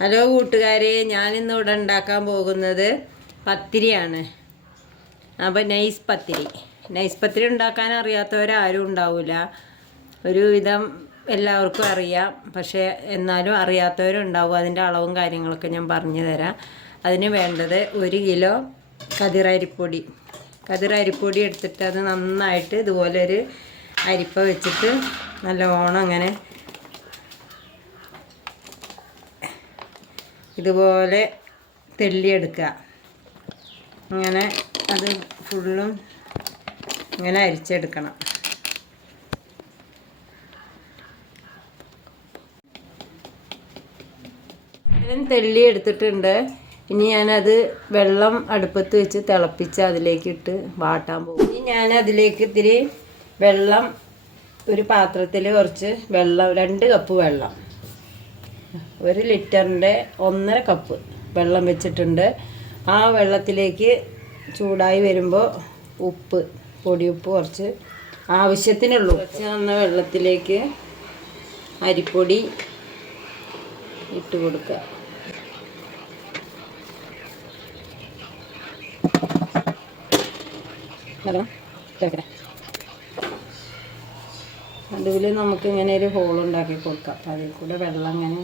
Hello കൂട്ടുകാരെ, ഞാനിന്ന് ഇവിടെ ഉണ്ടാക്കാൻ പോകുന്നത് പത്തിരിയാണ്. അപ്പോൾ നൈസ് പത്തിരി ഉണ്ടാക്കാൻ അറിയാത്തവരാരും ഉണ്ടാവില്ല. ഒരുവിധം എല്ലാവർക്കും അറിയാം, പക്ഷേ എന്നാലും അറിയാത്തവരുണ്ടാവും. അതിൻ്റെ അളവും കാര്യങ്ങളൊക്കെ ഞാൻ പറഞ്ഞു തരാം. അതിന് വേണ്ടത് 1 കിലോ കതിരരിപ്പൊടി എടുത്തിട്ട് അത് നന്നായിട്ട് ഇതുപോലെ ഒരു അരിപ്പ വെച്ചിട്ട് നല്ലോണം അങ്ങനെ ഇതുപോലെ തെള്ളിയെടുക്കുക. ഇങ്ങനെ അത് ഫുള്ളും ഇങ്ങനെ അരിച്ചെടുക്കണം. തെള്ളിയെടുത്തിട്ടുണ്ട്. ഇനി ഞാനത് വെള്ളം അടുപ്പത്ത് വെച്ച് തിളപ്പിച്ച് അതിലേക്ക് ഇട്ട് വാട്ടാൻ പോകും. ഇനി ഞാൻ അതിലേക്ക് ഇത്തിരി വെള്ളം, ഒരു പാത്രത്തിൽ കുറച്ച് വെള്ളം, 2 കപ്പ് വെള്ളം, 1 ലിറ്ററിൻ്റെ 1.5 കപ്പ് വെള്ളം വെച്ചിട്ടുണ്ട്. ആ വെള്ളത്തിലേക്ക് ചൂടായി വരുമ്പോൾ പൊടിയുപ്പ് കുറച്ച് ആവശ്യത്തിനുള്ളൂ വെച്ച് വന്ന വെള്ളത്തിലേക്ക് അരിപ്പൊടി ഇട്ട് കൊടുക്കുക. നടുവിൽ നമുക്ക് ഇങ്ങനെ ഒരു ഹോൾ ഉണ്ടാക്കി കൊടുക്കാം. അപ്പം അതിൽ കൂടെ വെള്ളം ഇങ്ങനെ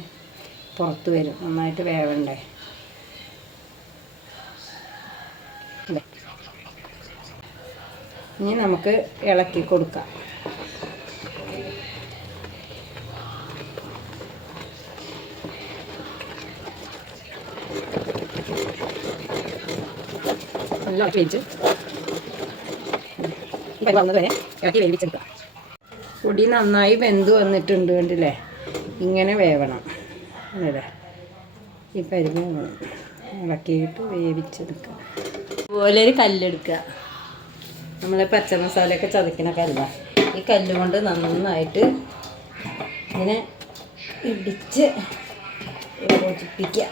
പുറത്ത് വരും. നന്നായിട്ട് വേവണ്ടേ. ഇനി നമുക്ക് ഇളക്കി കൊടുക്കാം. ഇളക്കി വേവിച്ചെടുക്കാം. പൊടി നന്നായി വെന്ത് വന്നിട്ടുണ്ട്. കണ്ടില്ലേ, ഇങ്ങനെ വേവണം. അല്ലേ, ഈ പരിധി വേണം. ഇളക്കിയിട്ട് വേവിച്ചെടുക്കുക. അതുപോലെ ഒരു കല്ലെടുക്കുക. നമ്മൾ പച്ച മസാലയൊക്കെ ചതയ്ക്കണ കല്ല. ഈ കല്ല് കൊണ്ട് നന്നായിട്ട് ഇങ്ങനെ ഇടിച്ച് യോജിപ്പിക്കുക.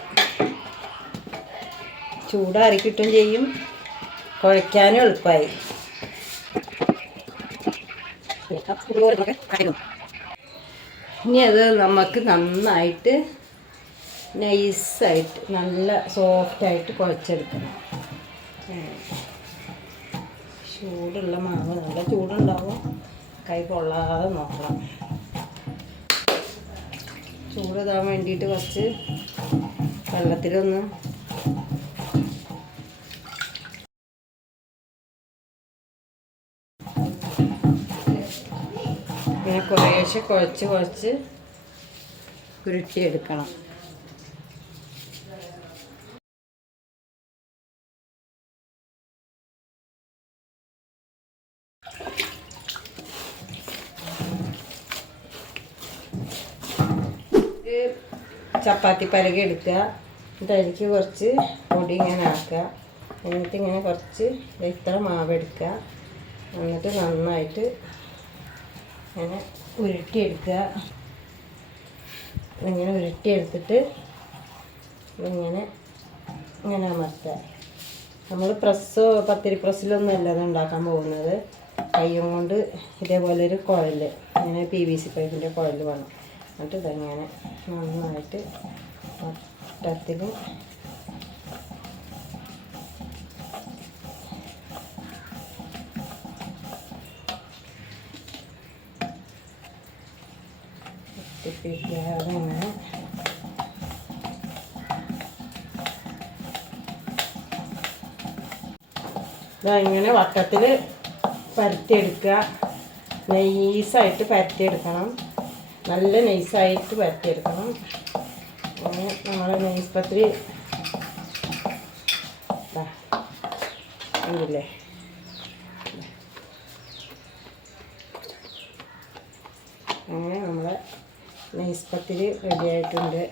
ചൂടാറി കിട്ടും ചെയ്യും, കുഴയ്ക്കാനും എളുപ്പമായി. ഇനി അത് നമുക്ക് നന്നായിട്ട് നൈസായിട്ട് നല്ല സോഫ്റ്റായിട്ട് കുഴച്ചെടുക്കണം. ചൂടുള്ള മാവ്, നല്ല ചൂടുണ്ടാവും, കൈ കൊള്ളാതെ നോക്കണം. ചൂടിടാൻ വേണ്ടിയിട്ട് കുറച്ച് വെള്ളത്തിലൊന്ന് ഇങ്ങനെ കുറേശ്ശെ കുഴച്ച് ഉരുട്ടിയെടുക്കണം. ചപ്പാത്തി പലക എടുക്കുക. എന്നിട്ട് അതിലേക്ക് കുറച്ച് പൊടി ഇങ്ങനെ ആക്കുക. എന്നിട്ട് ഇങ്ങനെ കുറച്ച് ഇത്ര മാവ് എടുക്കുക. എന്നിട്ട് നന്നായിട്ട് ഇങ്ങനെ ഉരുട്ടിയെടുക്കുക. ഇങ്ങനെ ഉരുട്ടിയെടുത്തിട്ട് ഇങ്ങനെ അമർത്തുക. നമ്മൾ പത്തിരി പ്രസ്സിലൊന്നും അല്ല അത് ഉണ്ടാക്കാൻ പോകുന്നത്. കയ്യും കൊണ്ട് ഇതേപോലെ ഒരു കുഴൽ, ഇങ്ങനെ PVC പൈപ്പിൻ്റെ കുഴൽ വേണം. എന്നിട്ട് ഇതങ്ങനെ നന്നായിട്ട് വട്ടത്തിൽ അങ്ങനെ ഇങ്ങനെ വട്ടത്തിൽ പരത്തിയെടുക്കുക. നൈസായിട്ട് പരത്തിയെടുക്കണം. നല്ല നൈസായിട്ട് പരത്തിയെടുക്കണം. അങ്ങനെ നമ്മൾ നൈസ് പത്തിരി ഉണ്ടല്ലേ. അങ്ങനെ നമ്മളെ നൈസ് പത്തിരി റെഡി ആയിട്ടുണ്ട്.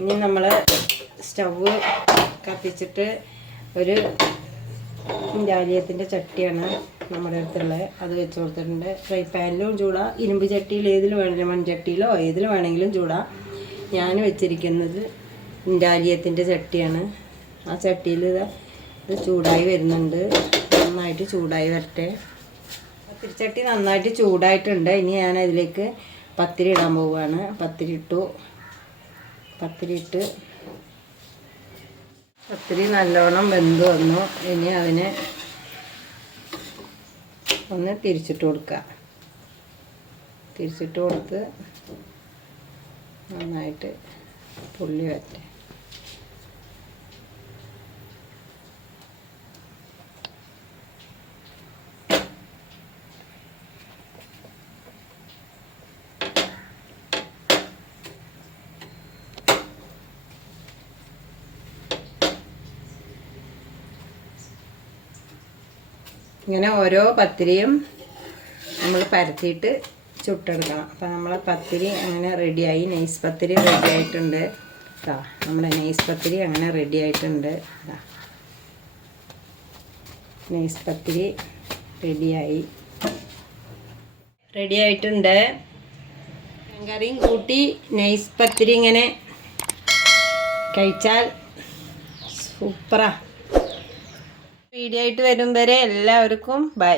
ഇനി നമ്മൾ സ്റ്റവ് കത്തിച്ചിട്ട് ഒരു ജാലിയത്തിൻ്റെ ചട്ടിയാണ് നമ്മുടെ അടുത്തുള്ളത്, അത് വെച്ച് കൊടുത്തിട്ടുണ്ട്. ഫ്രൈ പാനിലും ചൂടാം, ഇരുമ്പ് ചട്ടിയിൽ ഏതിൽ വേണമെങ്കിലും, മൺചട്ടിയിലോ ഏതിൽ വേണമെങ്കിലും ചൂടാം. ഞാൻ വെച്ചിരിക്കുന്നത് ജാലിയത്തിൻ്റെ ചട്ടിയാണ്. ആ ചട്ടിയിൽ ഇത് ചൂടായി വരുന്നുണ്ട്. നന്നായിട്ട് ചൂടായി വരട്ടെ. പത്തിരിച്ചട്ടി നന്നായിട്ട് ചൂടായിട്ടുണ്ട്. ഇനി ഞാൻ അതിലേക്ക് പത്തിരി ഇടാൻ പോവുകയാണ്. പത്തിരി ഇട്ടു. പത്തിരി ഇട്ട് പത്തിരി നല്ലോണം വെന്ത് വന്നു. ഇനി അതിനെ ഒന്ന് തിരിച്ചിട്ട് കൊടുക്കുക. തിരിച്ചിട്ട് കൊടുത്ത് നന്നായിട്ട് പുള്ളി വരട്ടെ. ഇങ്ങനെ ഓരോ പത്തിരിയും നമ്മൾ പരത്തിയിട്ട് ചുട്ടെടുക്കണം. അപ്പോൾ നമ്മളെ പത്തിരി അങ്ങനെ റെഡിയായി. നൈസ് പത്തിരി റെഡി ആയിട്ടുണ്ട് കേട്ടോ. നമ്മുടെ നൈസ് പത്തിരി അങ്ങനെ റെഡി ആയിട്ടുണ്ട്. നൈസ് പത്തിരി റെഡി ആയിട്ടുണ്ട്. കറിയും കൂട്ടി നൈസ് പത്തിരി ഇങ്ങനെ കഴിച്ചാൽ സൂപ്പറാ. വീഡിയോ ആയിട്ട് വരും വരെ എല്ലാവർക്കും ബൈ.